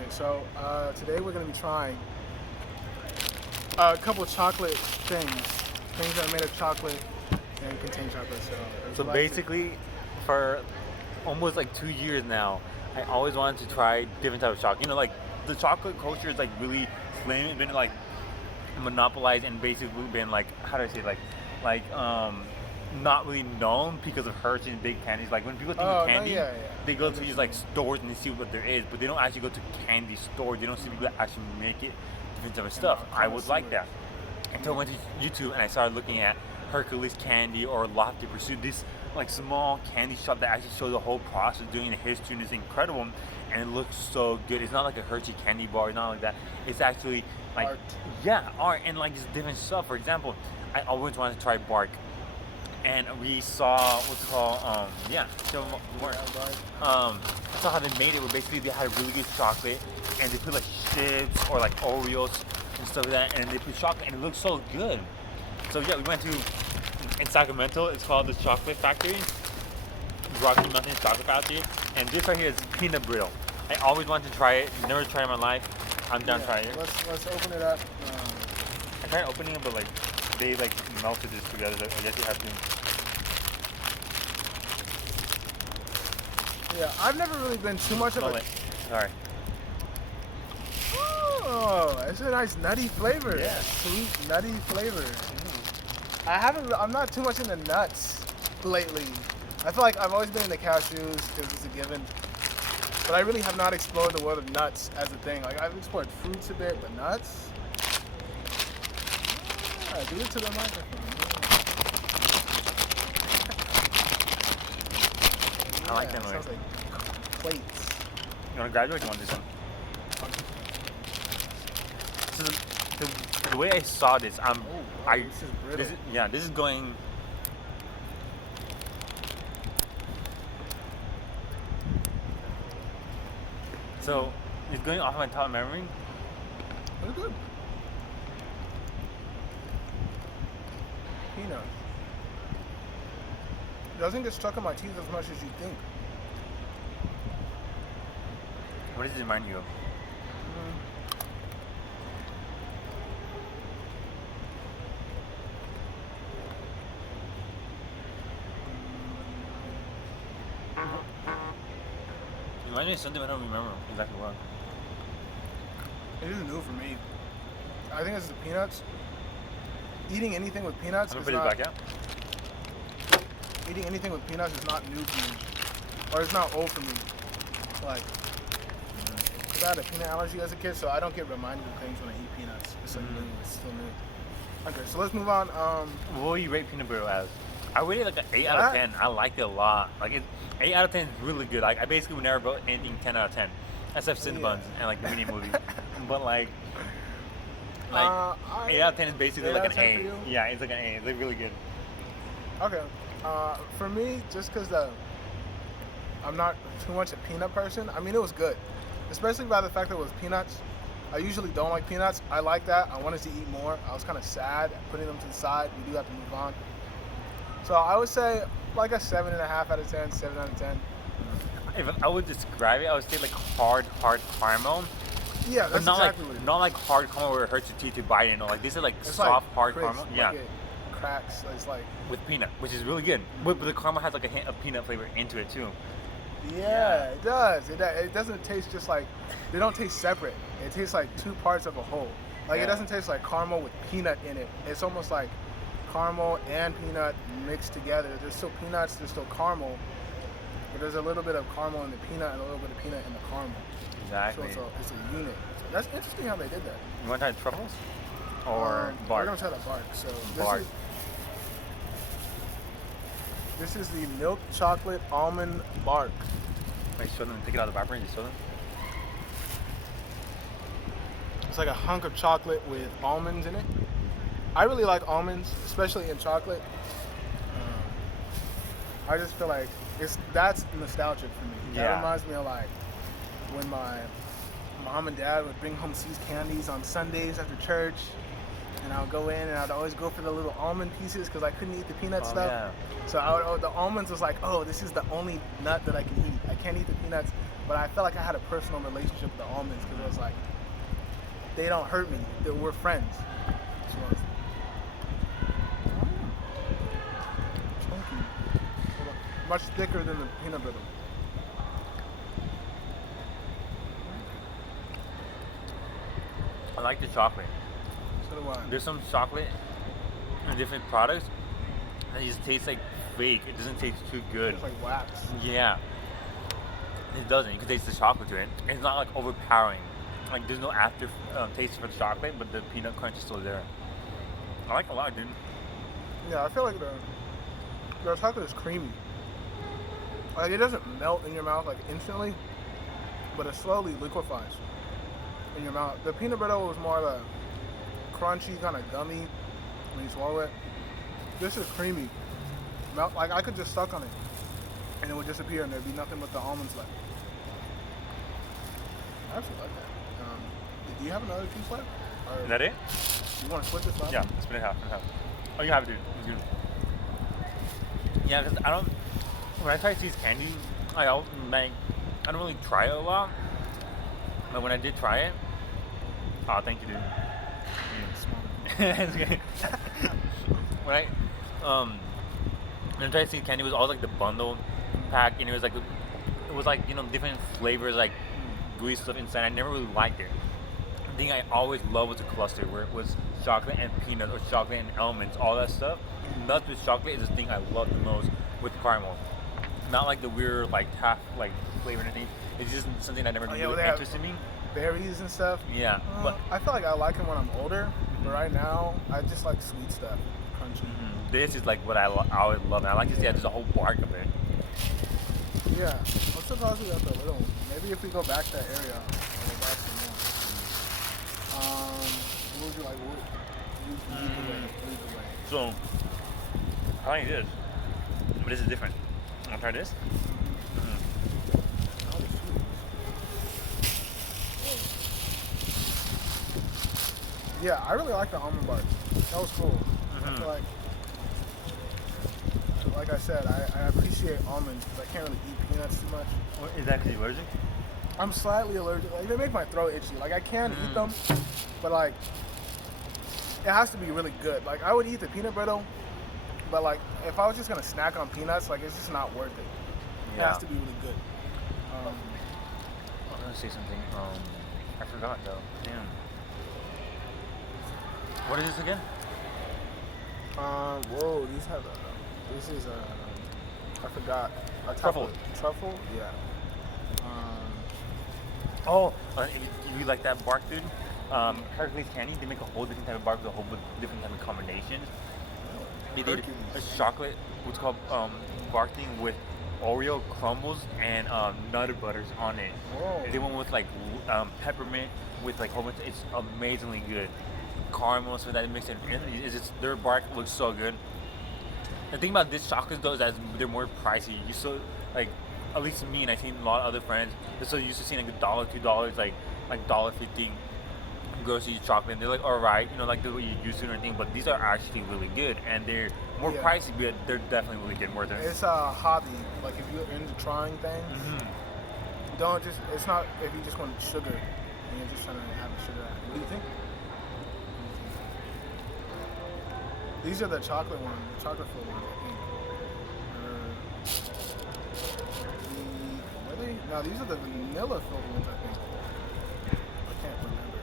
Okay, so today we're gonna be trying a couple chocolate things that are made of chocolate and contain chocolate. So, would So you like to? basically, for almost like 2 years now, I always wanted to try different type of chocolate. Like the chocolate culture is like really been like monopolized and basically been like, how do I say it? Like not really known because of Hershey and big candies. Like when people think of Oh no, candy, yeah, yeah. they I go get to what these you like mean. stores and they see what there is, but they don't actually go to candy stores. They don't see people that actually make it, different type of And stuff. I would like connoisseurs. that. Until I went to YouTube and I started looking at Hercules Candy or Lofty Pursuit, this like small candy shop that actually shows the whole process of doing the history, and it's incredible, and it looks so good. It's not like a Hershey candy bar, it's not like that. It's actually like, Art. yeah, art, and like it's different stuff. For example, I always wanted to try bark, and we saw what's called yeah, show 'em more. Yeah, right. I saw how they made it, where basically they had a really good chocolate and they put like chips or like Oreos and stuff like that, and they put chocolate and it looks so good. So yeah, we went to in Sacramento. It's called the Chocolate Factory, Rocky Mountain Chocolate Factory, and this right here is peanut brittle. I always wanted to try it. Never tried it in my life. I'm down to try it. Let's open it up. I tried opening it, but like they like melted this together. I guess you have to. Yeah, I've never really been too much of No, a. like, sorry. Oh, it's a nice nutty flavor. Yeah. Sweet nutty flavor. I haven't. I'm not too much into nuts lately. I feel like I've always been into cashews because it's a given. But I really have not explored the world of nuts as a thing. Like I've explored fruits a bit, but nuts. Yeah, do it to the microphone. I like Yeah, that it noise. sounds like plates. You want to graduate? Or you want this one? So the way I saw this, Oh, wow, this is brittle. this is going. So it's going off my top memory. It's good. Peanut. It doesn't get stuck in my teeth as much as you think. What does it remind you of? It reminds me of something I don't remember exactly what. It is new for me. I think it's the peanuts. Eating anything with peanuts I'm is gonna put it not. back out. Eating anything with peanuts is not new for me, or it's not old for me. Like, 'cause I had a peanut allergy as a kid, so I don't get reminded of things when I eat peanuts. It's like new. It's still new. Okay, so let's move on. What would you rate peanut brittle as? I rated like an 8 out What? of 10. I liked it a lot. Like 8 out of 10 is really good. Like I basically would never vote anything 10 out of 10, except Cinnabons and like the mini movie. But like 8 out of 10 is basically 8 like out an of 10 A. for you? Yeah, it's like an A. It's like really good. Okay. For me, just because I'm not too much a peanut person. I mean, it was good, especially by the fact that it was peanuts. I usually don't like peanuts. I like that. I wanted to eat more. I was kind of sad putting them to the side. We do have to move on. So I would say like a 7.5 out of 10, 7 out of 10. If I would describe it, I would say like hard caramel. Yeah, But that's not exactly like what it is. not like hard caramel where it hurts your teeth to bite it. No, like this is like It's soft like hard crisp, caramel. like Yeah, it cracks. It's like with peanut, which is really good. But the caramel has like a hint of peanut flavor into it too. yeah, it does. It doesn't taste just like they don't taste separate. It tastes like two parts of a whole. Like Yeah. it doesn't taste like caramel with peanut in it. It's almost like caramel and peanut mixed together. There's still peanuts. There's still caramel. But there's a little bit of caramel in the peanut and a little bit of peanut in the caramel. Exactly. So it's a unit. So that's interesting how they did that. You want to try truffles or We're bark? gonna try the bark. So Bark. this is the milk chocolate almond bark. Like show them, take it out of the wrapper and just show them. It's like a hunk of chocolate with almonds in it. I really like almonds, especially in chocolate. I just feel like that's nostalgic for me. That Yeah. reminds me of like when my mom and dad would bring home See's candies on Sundays after church, and I would go in and I'd always go for the little almond pieces because I couldn't eat the peanut Oh, stuff. yeah. So the almonds was like, oh, this is the only nut that I can eat. I can't eat the peanuts. but I felt like I had a personal relationship with the almonds because it was like they don't hurt me. We're friends. So I was, chunky. Much thicker than the peanut butter. I like the chocolate. So do I. There's some chocolate in different products that just tastes like fake. It doesn't taste too good. It's like wax. Yeah. It doesn't. You can taste the chocolate to it. It's not like overpowering. Like there's no after taste for the chocolate, but the peanut crunch is still there. I like it a lot, dude. Yeah, I feel like the chocolate is creamy. Like it doesn't melt in your mouth like instantly, but it slowly liquefies in your mouth. The peanut butter was more of a crunchy kind of gummy when you swallow it. This is creamy. Melt like I could just suck on it and it would disappear and there'd be nothing but the almonds left. I actually like that. Do you have another piece left? Or Is that it? you want to split this up? Yeah, split it half and half. Oh, you have it, dude. It's good. Yeah, because I don't. When I try See's candy, I don't really try it a lot. But when I did try it, oh, thank you, dude. It's good. Right? When I tried See's candy, it was all like the bundle pack, and it was like different flavors, like gooey stuff inside. I never really liked it. The thing I always loved was a cluster where it was chocolate and peanuts or chocolate and almonds, all that stuff. Nuts with chocolate is the thing I love the most with caramel. Not like the weird like half like flavor and anything. It's just something that never really interested me. Berries and stuff. Yeah, but I feel like I like them when I'm older, but right now I just like sweet stuff, crunchy. This is like what I always love. And I like to see that there's a whole bark of it. Yeah, I'm surprised we got the little one. Maybe if we go back to that area, I'll buy some more. What would you like? Lead the way. So I like this, but this is different. Wanna try this? Oh, shoot. Yeah, I really like the almond bars. That was cool. I feel like I said, I appreciate almonds because I can't really eat peanuts too much. Is that because you're allergic? I'm slightly allergic. Like they make my throat itchy. Like I can eat them, but like it has to be really good. Like I would eat the peanut brittle, but like if I was just gonna snack on peanuts, like it's just not worth it. It has to be really good. I was gonna say something. I forgot though. Damn. What is this again? Whoa, these have this is I forgot. A Truffle. Truffle? Yeah. Oh, if you like that bark, dude. Hercules candy, they make a whole different type of bark with a whole different type of combinations. They did a chocolate, what's called bark thing with Oreo crumbles and nut butters on it. Whoa. They did one with like peppermint with like whole bunch. It's amazingly good. Caramel, so that mixed in. It's just, their bark looks so good. The thing about this chocolate though is that they're more pricey. You still like, at least me and I've seen a lot of other friends. They're so used to seeing like $1, $2, like $1.50 grocery chocolate. And they're like, all right, like what you used to and everything. But these are actually really good, and they're more pricey, but they're definitely really good. Worth it. It's a hobby. Like if you're into trying things, don't just. It's not if you just want sugar and you're just trying to have the sugar. What do you think? These are the chocolate ones, the chocolate filled ones, I think. No, these are the vanilla filled ones, I think. I can't remember.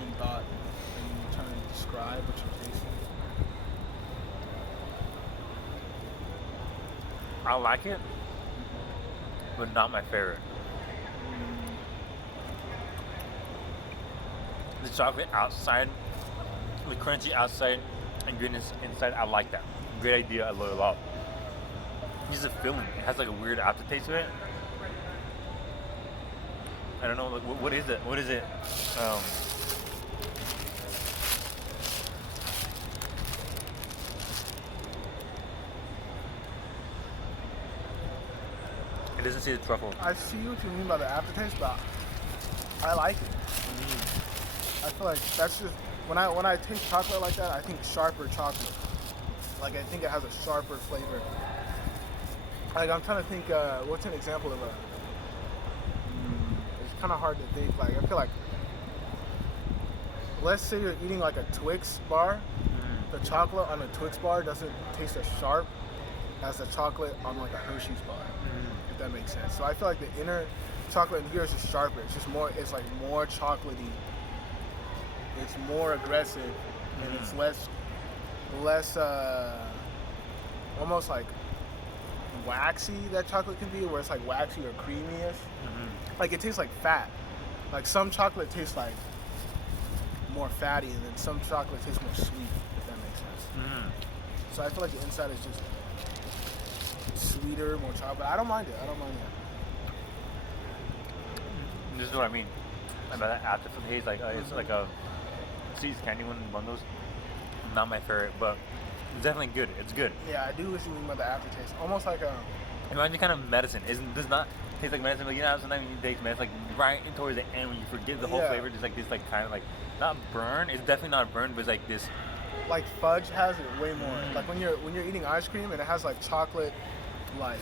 In thought, and you're trying to describe what you're tasting. I like it, but not my favorite. The chocolate outside, the crunchy outside, and goodness inside, I like that. Great idea, I love it a lot. It's a filling. It has like a weird aftertaste to it. I don't know, like what is it? What is it? It doesn't say the truffle. I see what you mean by the aftertaste, but I like it. I feel like that's just when I taste chocolate like that, I think sharper chocolate. Like I think it has a sharper flavor. Like I'm trying to think. What's an example of a? It's kind of hard to think. Like I feel like, let's say you're eating like a Twix bar. The chocolate on a Twix bar doesn't taste as sharp as the chocolate on like a Hershey's bar. If that makes sense. So I feel like the inner chocolate in here is just sharper. It's just more. It's like more chocolatey. It's more aggressive, and it's less almost like waxy that chocolate can be, where it's like waxy or creamy-ish. Like it tastes like fat. Like some chocolate tastes like more fatty, and then some chocolate tastes more sweet, if that makes sense. So I feel like the inside is just sweeter, more chocolate. I don't mind it. This is what I mean about that aftertaste taste. Like it's like a Seeds candy one of those. Not my favorite, but it's definitely good. It's good. Yeah, I do what you mean by the aftertaste. Almost like a. It reminds me kind of medicine. Does not taste like medicine, but you know sometimes you taste medicine like right towards the end when you forget the whole flavor. Just like this, like kind of like not burn. It's definitely not burn, but it's like this. Like fudge has it way more. Like when you're eating ice cream and it has like chocolate, like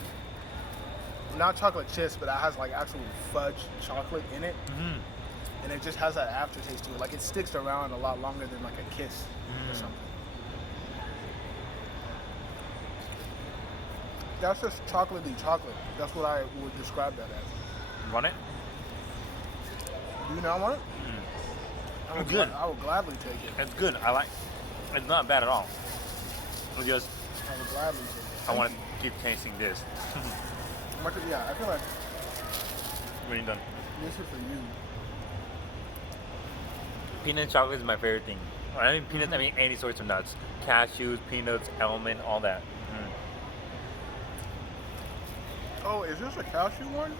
not chocolate chips, but it has like actual fudge chocolate in it. And it just has that aftertaste to it. Like it sticks around a lot longer than like a Kiss or something. That's just chocolatey chocolate. That's what I would describe that as. You want it? Do you not want it? It's good. I would gladly take it. It's good. I like. It's not bad at all. It's just I would gladly take it. I want to keep tasting this. Yeah, I feel like When you're done. this is for you. Peanut chocolate is my favorite thing. I mean peanuts. I mean any sorts of nuts, cashews, peanuts, almond, all that. Oh, is this a cashew one?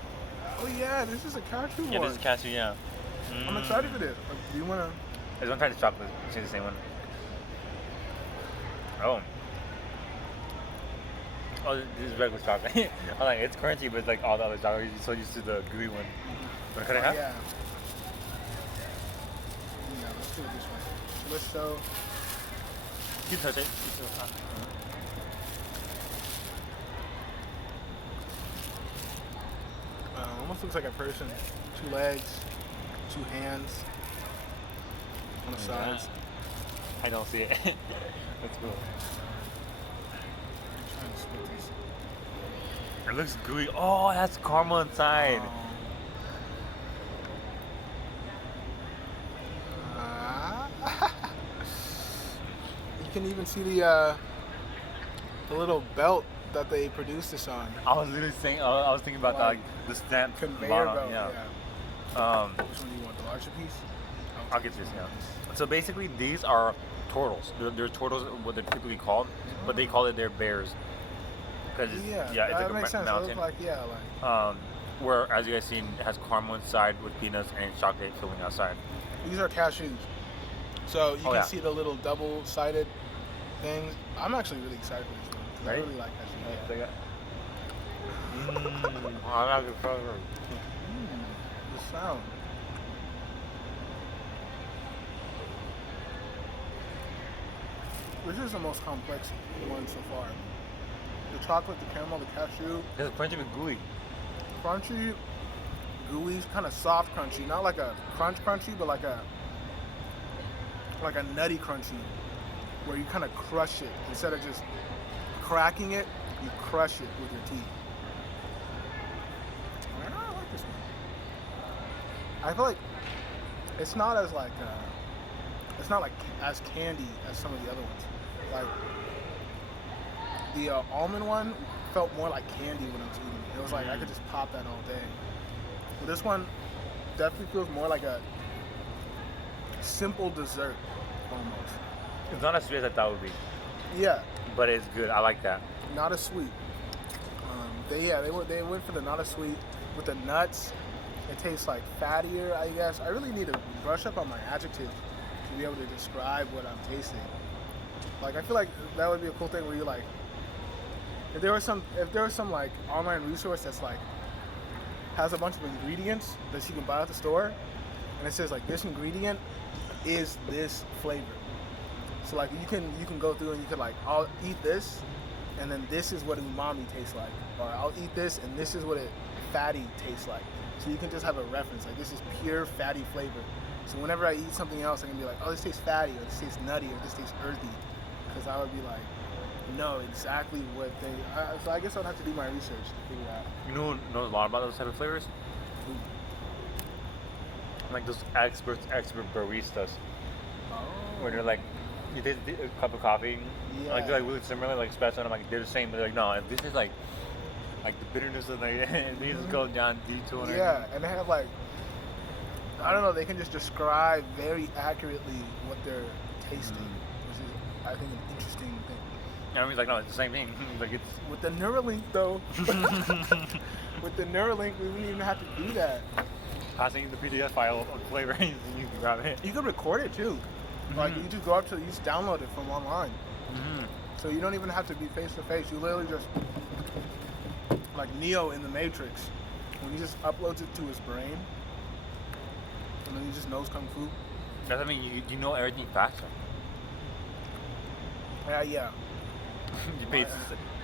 Oh yeah, this is a cashew Yeah, one. this is cashew. Yeah. I'm excited for this. Do you wanna? There's one trying to chocolate. See the same one. Oh. Oh, this is regular chocolate. I'm like, it's crunchy, but it's like all the other chocolate. You're so used to the gooey one. Wanna cut it in half? Yeah. Yeah, let's do it this way. Let's show. You touch it. Almost looks like a person. 2 legs, 2 hands on the sides. I don't see it. That's cool. I'm trying to split these. It looks gooey. Oh, that's caramel inside. You can even see the little belt that they produced this on. I was literally saying, I was thinking about Like, the stamp Conveyor bottom, belt. yeah. Which one do you want? The larger piece? I'll get this, yeah. So basically, these are turtles. They're turtles, what they're typically called, but they call it their bears. Because Yeah, it's that like makes a sense. It mountain. looks like Where, as you guys seen, it has caramel inside with peanuts and chocolate filling outside. these are cashews. So you can yeah. see the little double-sided things. I'm actually really excited for this one. 'Cause I Right? really like cashews. Yeah. I like the flavor. The sound. This is the most complex one so far. The chocolate, the caramel, the cashew, It's crunchy with gooey. crunchy, gooey, kind of soft crunchy. Not like a crunch crunchy, but like a nutty crunchy, where you kind of crush it instead of just cracking it. You crush it with your teeth. I like this one. I feel like it's not as like as candy as some of the other ones. Like the almond one felt more like candy when I was eating it. It was like I could just pop that all day. But this one definitely feels more like a simple dessert almost. It's not as sweet as I thought it would be, Yeah, but it's good. I like that. not as sweet. They went for the not as sweet with the nuts. It tastes like fattier, I guess. I really need to brush up on my adjectives to be able to describe what I'm tasting. Like I feel like that would be a cool thing where you like, if there was some like online resource that's like has a bunch of ingredients that you can buy at the store, and it says like this ingredient is this flavor. So like you can go through and you could like, I'll eat this, and then this is what umami tastes like, or I'll eat this and this is what it fatty tastes like. So you can just have a reference, like this is pure fatty flavor. So whenever I eat something else, I can be like, oh, this tastes fatty, or this tastes nutty, or this tastes earthy, because I would be like, know exactly what they. So I guess I'll have to do my research to figure out. You know who knows a lot about those type of flavors? Like those expert baristas, where they're like, you did a cup of coffee, Yeah. like they're like really similar, like espresso, and I'm like, they're the same, but they're like, no, this is like the bitterness of like, they just go down D200. Yeah, and they have like, I don't know, they can just describe very accurately what they're tasting, which is, I think, an interesting thing. And I mean, like, no, it's the same thing. Like it's With the Neuralink, though, with the Neuralink, we wouldn't even have to do that. passing the PDF file of flavor, and you can grab it. You can record it too. Like you just go up to, you just download it from online. So you don't even have to be face to face. You literally just, like Neo in the Matrix, when he just uploads it to his brain, and then he just knows kung fu. Doesn't mean you know everything faster. Yeah. You pay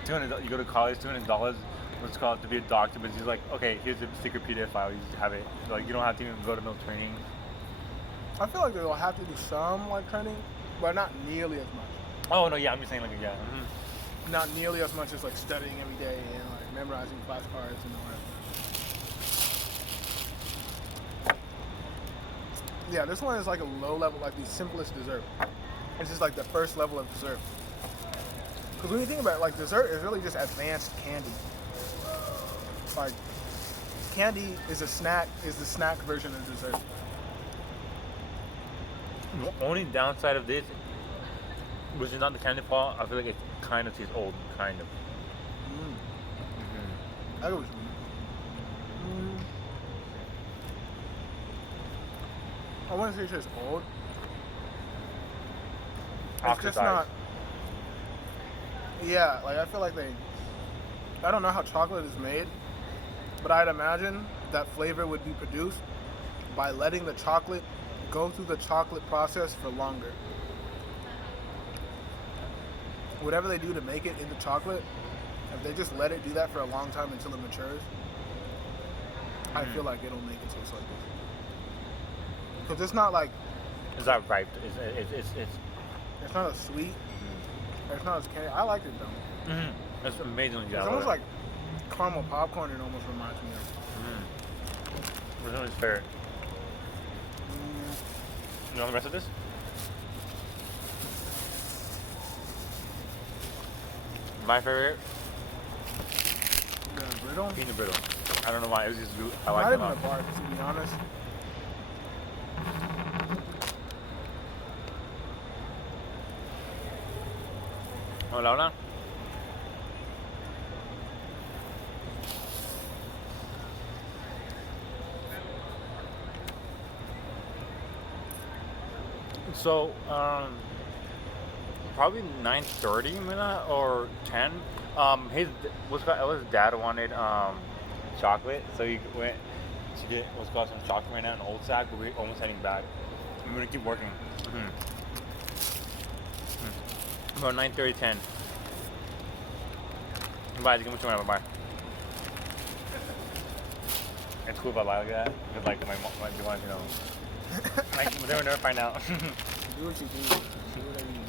$200. You go to college, $200. What's called to be a doctor, but he's like, okay, here's a secret PDF file. You just have it. Like you don't have to even go to no training. I feel like they'll have to do some like training, but not nearly as much. Oh no, yeah, I'm just saying like yeah. Not nearly as much as like studying every day and like memorizing flashcards and all that. Yeah, this one is like a low level, like the simplest dessert. It's just like the first level of dessert. Because when you think about it, like dessert is really just advanced candy. Like candy is the snack version of dessert. The only downside of this, which is not the candy fault, I feel like it kind of tastes old, kind of. I get what you mean. I want to say it tastes old. It's just not. Yeah, like I feel like I don't know how chocolate is made, but I'd imagine that flavor would be produced by letting the chocolate go through the chocolate process for longer. Whatever they do to make it into chocolate, if they just let it do that for a long time until it matures, I feel like it'll make it taste like this. Because it's not like, It's not ripe. it's not as sweet. It's not as candy. I like it though. It's amazingly It's almost like caramel popcorn. It almost reminds me of. Which one is fair? You want the rest of this? My favorite? The brittle. Peanut brittle. I don't know why. It was just I Not like even them. a bar, to be honest. Hola, hola. So, probably 9:30 minute or 10. His dad wanted chocolate, so he went to get what's called some chocolate right now in Old Sac, but we're almost heading back. I'm gonna keep working. About 9:30, 10. Bye, give me two more. Bye. It's cool if I lie like that, because like my mom, like, they want, you know, like they would never find out. Do what you do. Do whatever you do.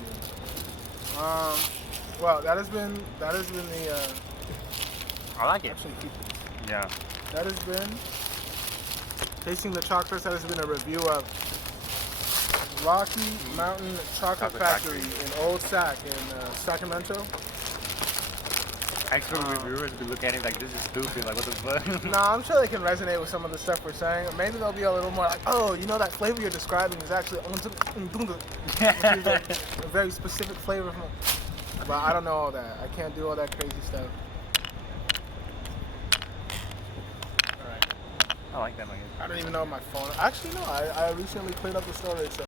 Well, that has been the. I like it. Actually, keep this. Yeah. That has been tasting the chocolates. That has been a review of Rocky Mountain Chocolate Factory in Old Sac in Sacramento. Expert reviewers would be looking at it like, this is stupid. Like, what the fuck? Nah, I'm sure they can resonate with some of the stuff we're saying. Maybe they'll be a little more like, oh, you know that flavor you're describing is actually which is a very specific flavor. But I don't know all that. I can't do all that crazy stuff. I like that, I guess. I don't even know my phone. Actually, no. I recently cleared up the storage. So